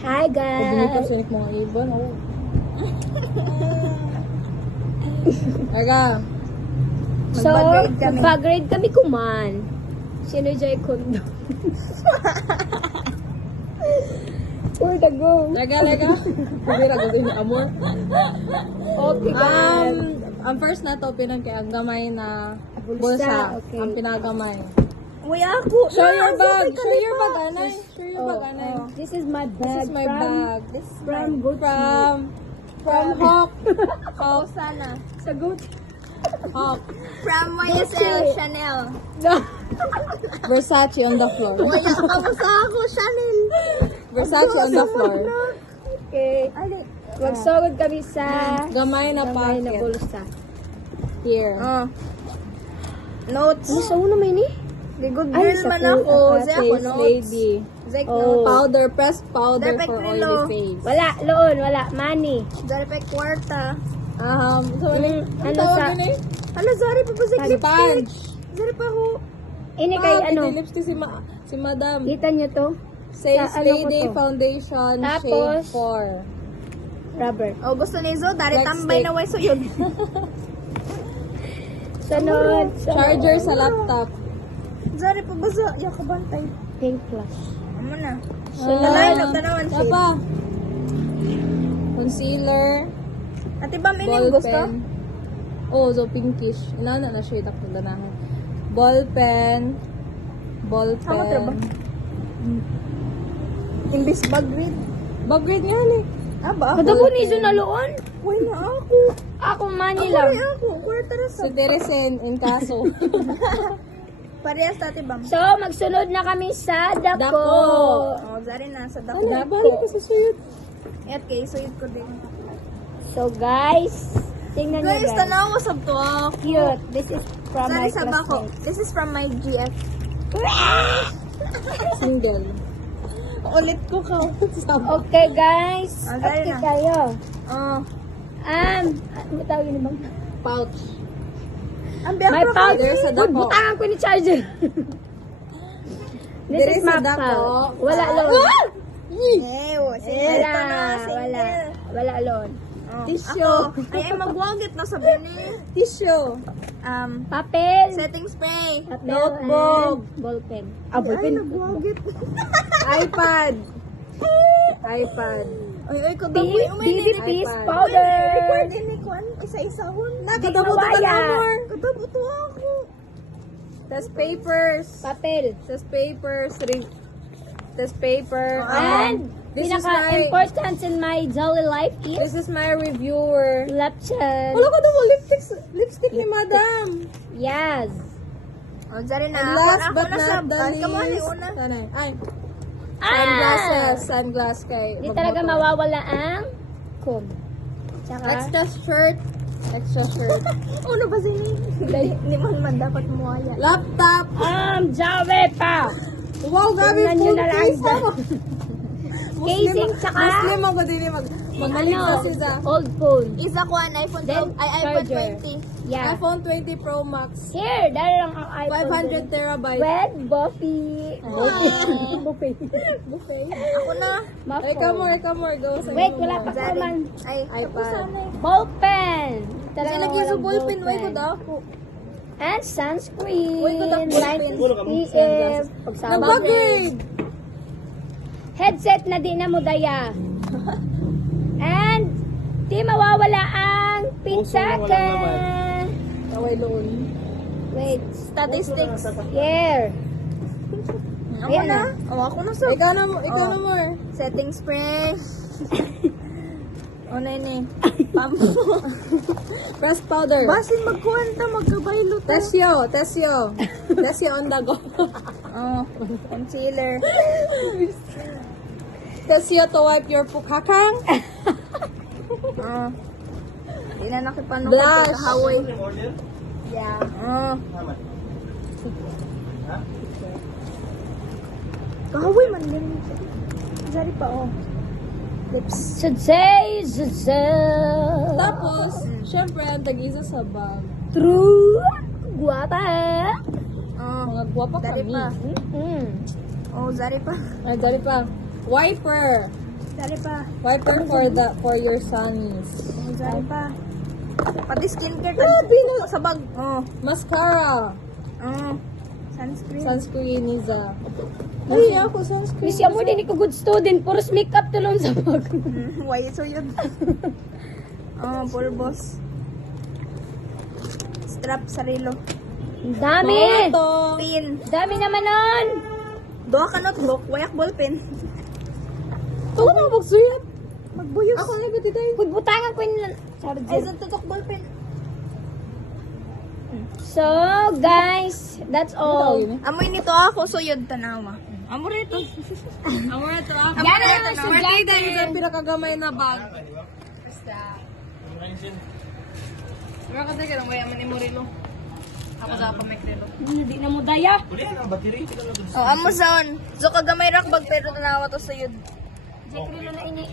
Hi guys! Sa mga ibon, oh. Aga. So, mag-grade kami kuman. Sino Jai Kondo? Uy, dago. Lega. Kubira ko din amor. Okay guys. Ang first na to, pinang kay ang gamay na bulsa. Okay. Ang pinagamay. Uy, ako. Show your bag. Show your bag, anay. Show your bag, anay. This is my bag. This is my bag. This is from from Hawk. Hawk. Sana. Sa Gucci. Hawk. From YSL Chanel. Versace on the floor. Wala ka mo sa ako, Chanel. Versace on the floor. Okay. Magsugod kami sa Gamay na gamay na pocket. bulsa. Here. Notes. Ano sa una may ni? The good Ay, girl sa man cool. ako. Zay ako Face notes. lady. Zay Oh. notes. Powder, pressed powder Perfect for Rilo. oily face. Wala, loon, wala. Money. Zari pa kwarta. So ano ano tawag sa- yun eh? Hala, Zari pa po sa lipstick. Sponge. Zari pa ho. Ini kay ano? Lipstick si Madam. Kita nyo to? Say Sa ano Stay ko Day to? Foundation Tapos, Shade 4. Rubber. O, gusto ni Zo, dari Like tambay stick. na way suyod. Sunod. Charger sa laptop. Zari pa ba sa yakabantay? Pink plus. Amo na. Sunod. Lalay, nagtanawan siya. Papa. Concealer. Ate ba, may Ball gusto? pen. Oh, so pinkish. Inana na shade ako ganahan. Ball pen. Ball pen. Sama tra ba? Imbis bag read. Bag grade nga ni. Ah, ba? Kada po ni na loon? Uy, na ako. Ako money Ako lang. rin ako. Kwarta na sa. Si Teresen in kaso. Parehas tati bam. So, magsunod na kami sa Dako. Dako. O, Zari na sa dako. Ano, balik ko sa suyod. Okay, suyod ko din. So, guys, tingnan nyo Guys, guys. tanaw sa to ako. Cute. This is from my Zari sa bako. classmate. This is from my GF. Single. Ulit ko ka. Okay, guys. Ah, dahil Okay na. kayo. Oh. Ano tawag yun bang? Pouch. Ang biyak My ko pouch. There's a Uy, Dako. butangan ko ni charger. This There is is my a Dako. pouch. Wala loon. Ew, single Wala. to na. Wala. Single. Wala loon. Oh. Tissue. Ako, ay magwagit na sabi ni. Tissue. Papel. Setting spray. Papel Notebook. and ballpen. Ay, Ballpen. nagwagit. iPad. iPad. Ay, kadaboy. Baby piece iPad. powder. Record ini ko. Isa-isahon. Nakadabo to mawaya. amor. Kadabo to ako. Test papers. Papel. Test papers. Test paper. And this is my pinaka-important in my daily life is this is my reviewer. lapchan. Wala ko daw lipstick ni Madam. Yes. Oh, Zari na. And last Ako but na sa not the bag. Kamu least. una. Tanay. Ay. Sunglasses. Sunglass kay. Hindi talaga mawawala ang comb. Tsaka, Extra shirt. Extra shirt. Ano ba sini? Hindi man dapat muaya. Laptop. Jawe pa. Wow, gabi Tingnan nyo full na lang case. dyan. Casing, tsaka, Muslim ako din magaling ano, sa siya. old phone. Isa ko an iPhone Then, 12, ay iPhone charger. 20. Yeah. iPhone 20 Pro Max. Here, dahil lang ang iPhone. 500 terabyte. With Buffy. Buffet. Buffet. Ako na. Ay, come more. Go sa Wait, inyo wala mo. pa Zari. man. Ay, iPad. Ball pen. Kasi lagi sa ballpen, way ko daw ako. And sunscreen. Uy, ko daw ballpen. 90 PF. Pagsama. Nag-upgrade! Headset na di na mo daya. And di mawawala ang pinsaka. Away loon. Wait. Statistics. Here. Ako Ayan na. Oh, ako na sa Ikaw na more. setting spray. O na ini. Pam. Pressed powder. Basin magkuwenta, magkabaylo to. Tesio on the go. Oh, concealer. Tesio to wipe your pukakang. Oh. Di na nakipano Blush. ko Hawaii. Yeah. Oh. Kahawi man din. Zari pa oh. Lips. Today, Tapos, syempre, ang tag-isa sa bag. True. Guwapa. Oh. Mga guwapa Zari kami. pa. Mm. Oh, zari pa. Ay, dari pa. Wiper. Dari pa. Wiper for your sunnies. Dari pa. Pati skincare. Grabe na. Sa bag. Oh. Mascara. Oh. Sunscreen. Sunscreen Niza. Ay, ako sunscreen. Missy, amo din ko good student. Puros makeup tulong sa bag. Why so yun? Oh, pulbos. Strap sarilo. Ang dami. Ito. Pin. Dami naman nun. Doha ka notebook. Wayak ballpen. Ito na magsuyat. Magbuyos. Ako na iba dito. Pagbutangan ko yung Ay, charger. sa tutok ballpen. So, guys, that's all. Amoy nito ako, suyod tanawa. Amo rito. Amo na ito ako. Yan ang Birthday estudyante. dahil sa pinakagamay na bag. Diba kasi ka lang, mayaman ni Morilo. Ako sa pamikrilo. Hindi na mo daya. Oh, amo zone. So kagamay rock bag pero tanawa to suyod. Jacqueline na ini.